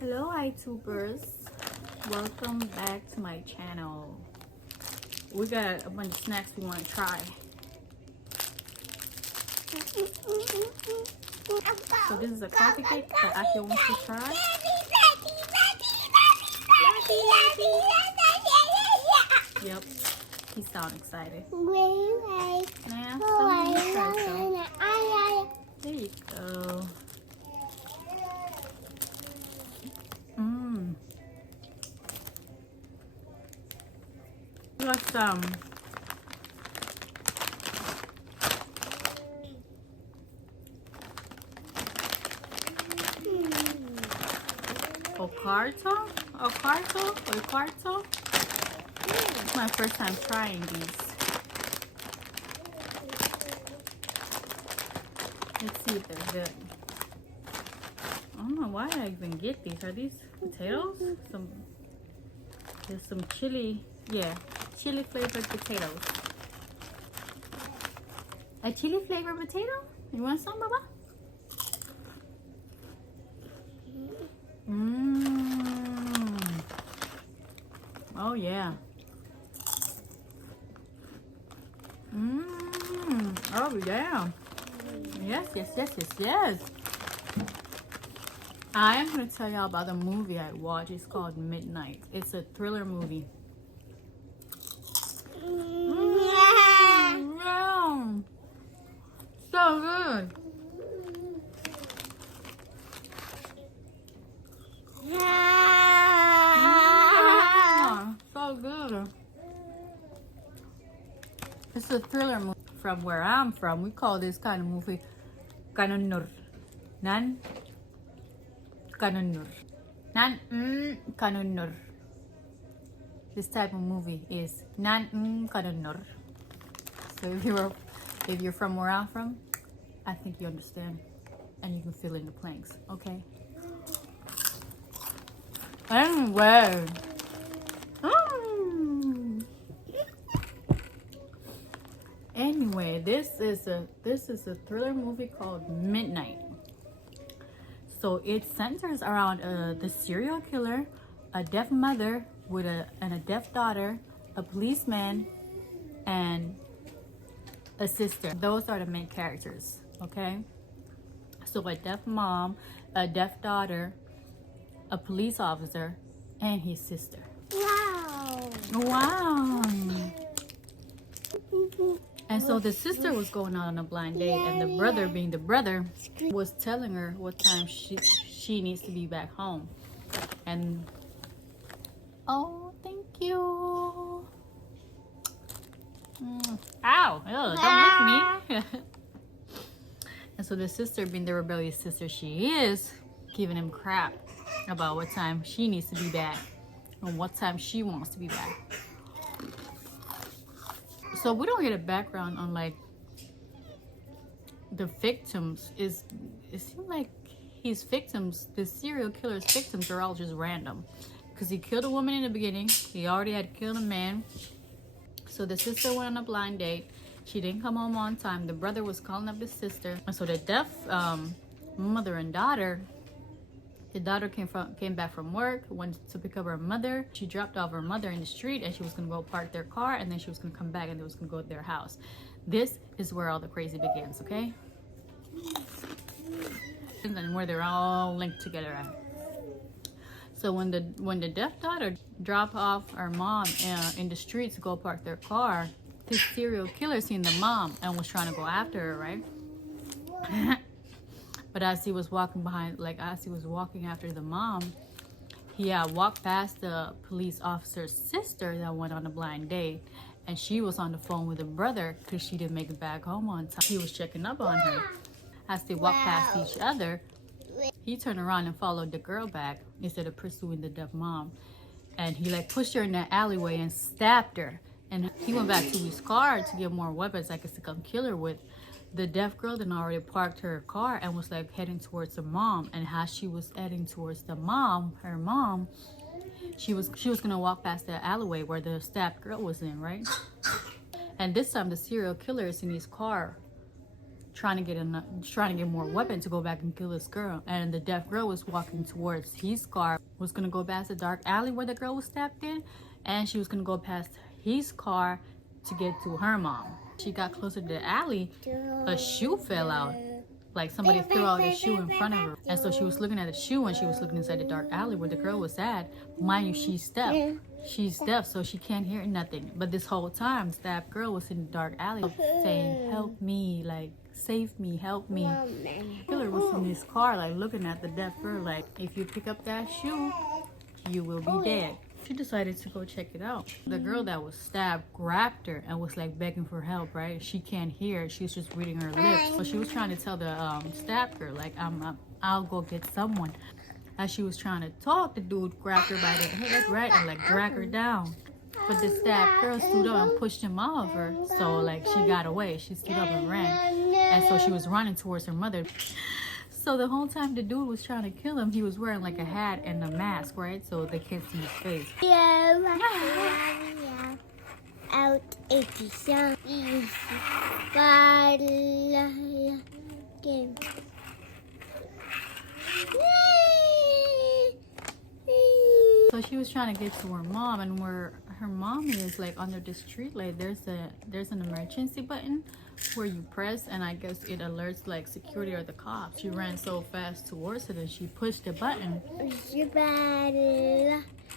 Hello YouTubers, welcome back to my channel. We got a bunch of snacks we want to try. So this is a coffee cake that Aki wants to try. Yep, he sounds excited. Yeah, so there you go. Got some Ocarto. It's my first time trying these. Let's see if they're good. I don't know why I even get these. Are these potatoes? There's some chili. Yeah, chili flavored potatoes. A chili flavored potato? You want some, Baba? Oh yeah. Oh yeah. Yes. I am going to tell y'all about the movie I watched. It's called Midnight. It's a thriller movie. So good. So good. It's a thriller movie. From where I'm from, we call this kind of movie Kanunur. Nan Kanunur. Kanunur. This type of movie is Nan Kanunur. So if you're from where I'm from, I think you understand and you can fill in the blanks, okay? Anyway. Anyway, this is a thriller movie called Midnight. So it centers around the serial killer, a deaf mother with a deaf daughter, a policeman, and a sister. Those are the main characters, okay? So a deaf mom, a deaf daughter, a police officer, and his sister. Wow. And so the sister was going out on a blind date, and the brother, being the brother, was telling her what time she needs to be back home. And oh, thank you. Ow! Don't lick me. And so the sister, being the rebellious sister she is, giving him crap about what time she needs to be back and what time she wants to be back. So we don't get a background on like the victims. It seems like his victims, the serial killer's victims, are all just random. Because he killed a woman in the beginning. He already had killed a man. So the sister went on a blind date. She didn't come home on time. The brother was calling up his sister. And so the deaf mother and daughter, the daughter came back from work, went to pick up her mother. She dropped off her mother in the street, and she was gonna go park their car, and then she was gonna come back, and they was gonna go to their house. This is where all the crazy begins, okay? And then where they're all linked together at. So when the deaf daughter dropped off her mom in the street to go park their car, this serial killer seen the mom and was trying to go after her, right? But as he was walking after the mom, he walked past the police officer's sister that went on a blind date, and she was on the phone with the brother because she didn't make it back home on time. He was checking up on her. As they walked past each other, he turned around and followed the girl back instead of pursuing the deaf mom. And he like pushed her in the alleyway and stabbed her. And he went back to his car to get more weapons, I guess, to come kill her with. The deaf girl then already parked her car and was like heading towards the mom. And as she was heading towards the mom, her mom, she was gonna walk past the alleyway where the stabbed girl was in, right? And this time the serial killer is in his car trying to get more weapon to go back and kill this girl. And the deaf girl was walking towards his car, was gonna go past the dark alley where the girl was stabbed in, and she was gonna go past his car to get to her mom. She got closer to the alley, a shoe fell out. Like somebody threw out a shoe in front of her. And so she was looking at the shoe and she was looking inside the dark alley where the girl was at. Mind you, she's deaf. She's deaf, so she can't hear nothing. But this whole time, that girl was in the dark alley saying, help me, like, save me, help me. The killer was in his car, like, looking at the deaf girl, like, if you pick up that shoe, you will be dead. She decided to go check it out. The girl that was stabbed grabbed her and was like begging for help, right? She can't hear. She was just reading her lips. So she was trying to tell the stabbed girl, like, I'll go get someone. As she was trying to talk, the dude grabbed her by the head, right? And like dragged her down. But the stabbed girl stood up and pushed him off her. So like she got away. She stood up and ran. And so she was running towards her mother. So the whole time the dude was trying to kill him, he was wearing like a hat and a mask, right? So they can't see his face. Out So she was trying to get to her mom, and where her mom is, like under the street light, there's an emergency button where you press, and I guess it alerts like security or the cops. She ran so fast towards it and she pushed the button,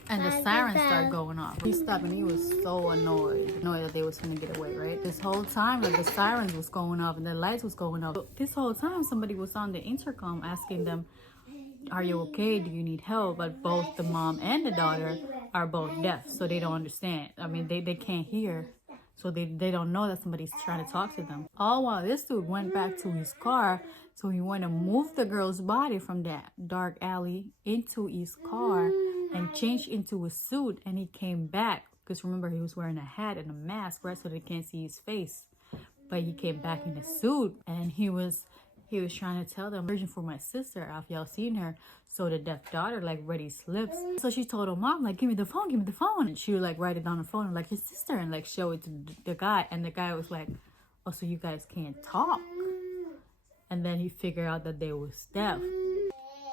and the sirens start going off. He stopped and he was so annoyed that they was gonna get away, right? This whole time, like the sirens was going off and the lights was going off. This whole time somebody was on the intercom asking them, are you okay? Do you need help? But both the mom and the daughter are both deaf, so they don't understand. I mean, they can't hear, so they don't know that somebody's trying to talk to them. All while this dude went back to his car, so he went and moved the girl's body from that dark alley into his car and changed into a suit, and he came back, because remember he was wearing a hat and a mask, right, so they can't see his face. But he came back in a suit, and he was trying to tell them, urgent for my sister, have y'all seen her? So the deaf daughter like read his lips. So she told her mom, like, give me the phone. And she would like write it on her phone and like, his sister, and like show it to the guy. And the guy was like, oh, so you guys can't talk? And then he figured out that they was deaf.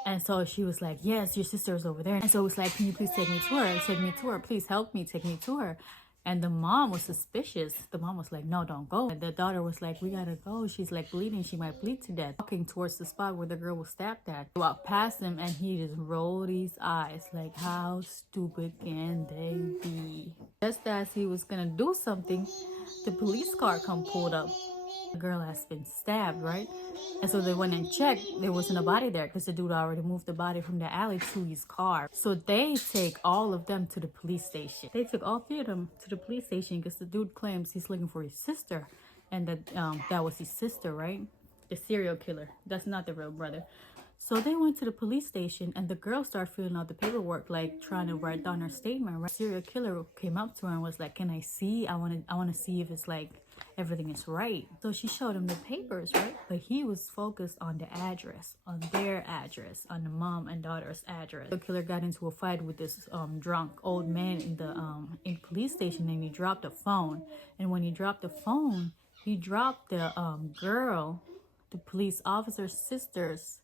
And so she was like, yes, your sister's over there. And so it was like, can you please take me to her? Take me to her. Please help me. Take me to her. And the mom was suspicious. The mom was like, no, don't go. And the daughter was like, we gotta go. She's like bleeding. She might bleed to death. Walking towards the spot where the girl was stabbed at. He walked past him and he just rolled his eyes. Like, how stupid can they be? Just as he was gonna do something, the police car pulled up. The girl has been stabbed, right? And so they went and checked. There wasn't a body there because the dude already moved the body from the alley to his car. So they take all of them to the police station. They took all three of them to the police station because the dude claims he's looking for his sister, and that was his sister, right? The serial killer. That's not the real brother. So they went to the police station, and the girl started filling out the paperwork, like trying to write down her statement. Right? The serial killer came up to her and was like, "Can I see? I want to see if it's like everything is right." So she showed him the papers, right? But he was focused on the address, on their address, on the mom and daughter's address. The killer got into a fight with this drunk old man in the police station, and he dropped the phone. And when he dropped the phone, he dropped the girl, the police officer's sister's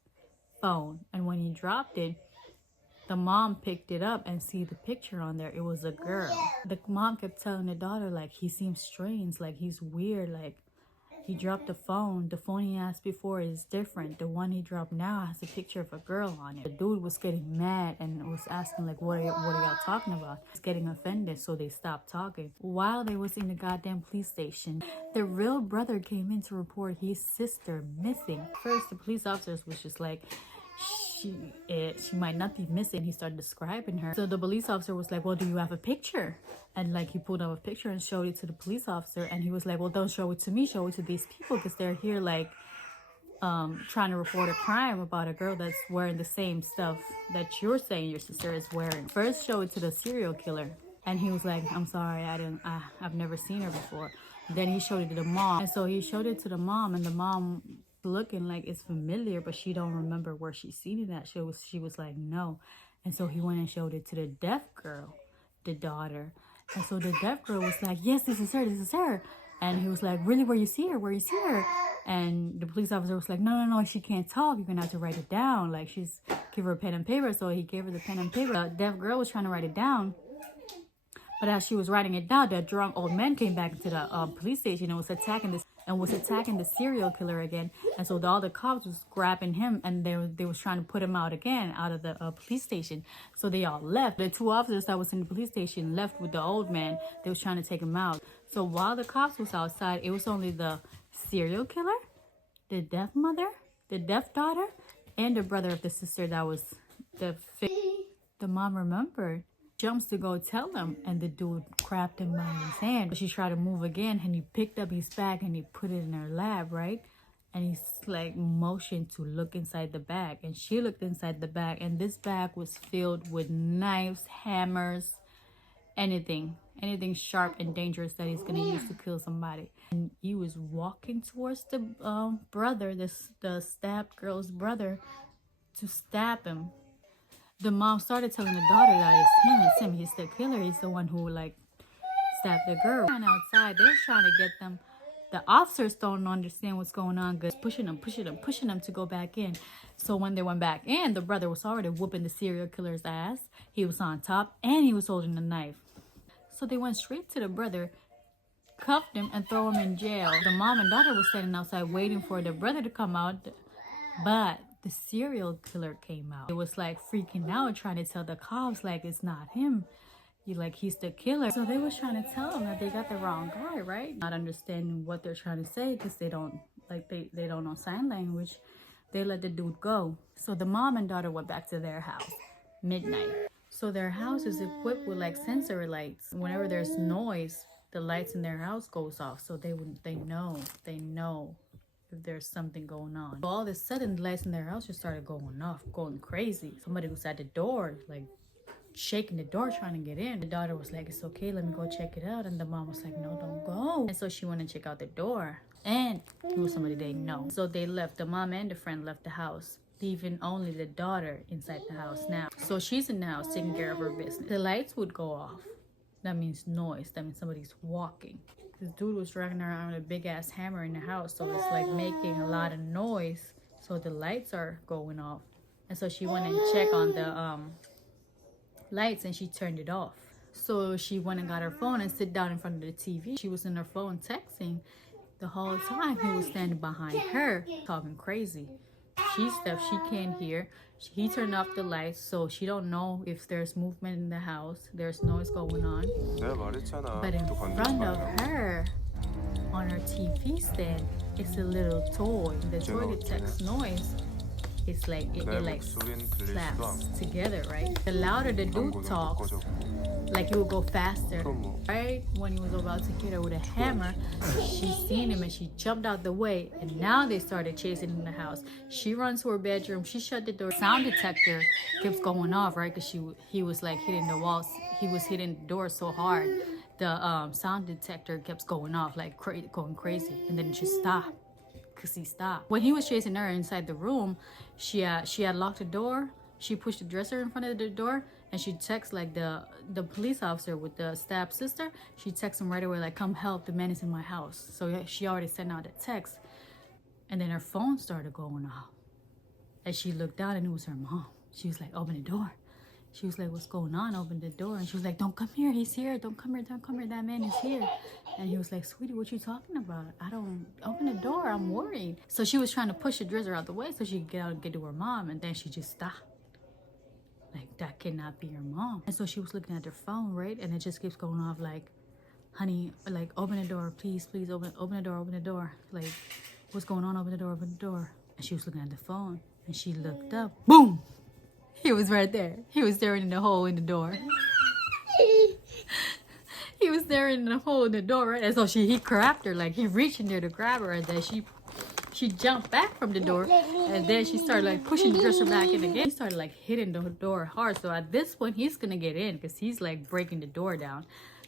phone. And when he dropped it, the mom picked it up and see the picture on there. It was a girl. The mom kept telling the daughter, like, he seems strange, like he's weird, like he dropped the phone. The phone he asked before is different. The one he dropped now has a picture of a girl on it. The dude was getting mad and was asking, like, what are y'all talking about? He's getting offended, so they stopped talking. While they was in the goddamn police station, the real brother came in to report his sister missing. First, the police officers was just like, she might not be missing. He started describing her. So the police officer was like, well, do you have a picture? And like he pulled up a picture and showed it to the police officer, and he was like, well, don't show it to me, show it to these people, because they're here like trying to report a crime about a girl that's wearing the same stuff that you're saying your sister is wearing. First, show it to the serial killer, and he was like, I'm sorry, I've never seen her before. Then he showed it to the mom, and so he showed it to the mom, and the mom looking like it's familiar, but she don't remember where she's seen it at. She was like, no. And so he went and showed it to the deaf girl, the daughter. And so the deaf girl was like, yes, this is her. And he was like, really, where you see her? And the police officer was like, no, she can't talk. You're gonna have to write it down. Like, give her a pen and paper. So he gave her the pen and paper. The deaf girl was trying to write it down. But as she was writing it down, that drunk old man came back to the police station and was attacking the serial killer again. And so all the cops was grabbing him, and they was trying to put him out again out of the police station. So they all left. The two officers that was in the police station left with the old man. They was trying to take him out. So while the cops was outside, it was only the serial killer, the deaf mother, the deaf daughter, and the brother of the sister that was the mom remembered. Jumps to go tell them, and the dude grabbed him by his hand. She tried to move again, and he picked up his bag and he put it in her lap, right? And he's like motioned to look inside the bag, and she looked inside the bag, and this bag was filled with knives, hammers, anything sharp and dangerous that he's gonna use to kill somebody. And he was walking towards the brother, the stabbed girl's brother, to stab him. The mom started telling the daughter that it's him, he's the killer, he's the one who like stabbed the girl. And outside, they're trying to get them. The officers don't understand what's going on, because pushing them to go back in. So when they went back in, the brother was already whooping the serial killer's ass. He was on top, and he was holding a knife. So they went straight to the brother, cuffed him, and throw him in jail. The mom and daughter were standing outside waiting for the brother to come out, but the serial killer came out. It was like freaking out, trying to tell the cops like it's not him. He's the killer. So they was trying to tell them that they got the wrong guy, right? Not understanding what they're trying to say, because they don't know sign language. They let the dude go. So the mom and daughter went back to their house midnight. So their house is equipped with like sensory lights. Whenever there's noise, the lights in their house goes off. So they know if there's something going on. So all of a sudden, the lights in their house just started going off, going crazy. Somebody was at the door, like shaking the door, trying to get in. The daughter was like, it's okay, let me go check it out. And the mom was like, no, don't go. And so she went and checked out the door, and it was somebody they know. So they left. The mom and the friend left the house, leaving only the daughter inside the house now. So she's in the house taking care of her business. The lights would go off. That means noise. That means somebody's walking. This dude was dragging around with a big ass hammer in the house, so it's like making a lot of noise. So the lights are going off. And so she went and checked on the lights, and she turned it off. So she went and got her phone and sit down in front of the TV. She was in her phone texting. The whole time he was standing behind her talking crazy. She's deaf, she can't hear. He turned off the lights, so she don't know if there's movement in the house. There's noise going on. But in front of her, on her TV stand, it's a little toy. The toy detects noise. It's like it like slaps together, right? The louder the dude talks, like it would go faster. Right when he was about to hit her with a hammer, she seen him and she jumped out the way, and now they started chasing in the house. She runs to her bedroom, she shut the door. Sound detector keeps going off, right? Because he was like hitting the walls. He was hitting the door so hard, the sound detector kept going off, like going crazy, and then it just stopped. He stopped. When he was chasing her inside the room, she had locked the door. She pushed the dresser in front of the door, and she texts like the police officer with the stabbed sister. She texts him right away like, come help, the man is in my house. So she already sent out a text, and then her phone started going off, and she looked down, and it was her mom. She was like, open the door. She was like, what's going on? Open the door. And she was like, don't come here, he's here. Don't come here, that man is here. And he was like, sweetie, what you talking about? I don't, open the door, I'm worried. So she was trying to push the dresser out the way so she could get out and get to her mom, and then she just stopped. Like, that cannot be your mom. And so she was looking at her phone, right? And it just keeps going off like, honey, like, open the door, please, open the door. Like, what's going on? Open the door. And she was looking at the phone, and she looked up, boom! He was right there. He was staring in the hole in the door. He was staring in the hole in the door, right? And so he grabbed her, like he reached in there to grab her, and then she jumped back from the door, and then she started like pushing the dresser back in again. He started like hitting the door hard. So at this point, he's gonna get in because he's like breaking the door down.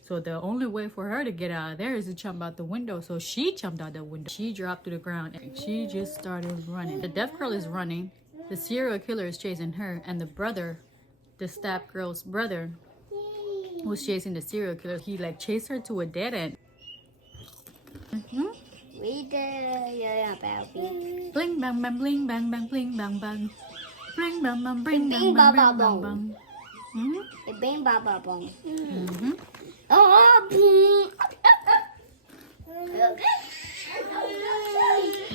So the only way for her to get out of there is to jump out the window. So she jumped out the window. She dropped to the ground, and she just started running. The deaf girl is running. The serial killer is chasing her, and the brother, the stabbed girl's brother, was chasing the serial killer. He like chased her to a dead end. We did about me. Bling bang bang bling bang bang bling bang bang. Bling bang bang bling Bing, bang bang ba, ba, bling bang bong. bang. Mhm. The bing ba ba bong. Mhm. Oh, boom.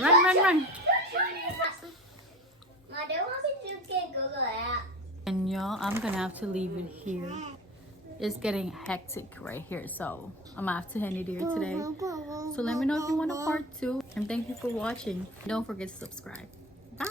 Run. And y'all, I'm gonna have to leave it here. It's getting hectic right here, so I'm gonna have to end it here today. So let me know if you want a part 2, and thank you for watching. Don't forget to subscribe. Bye.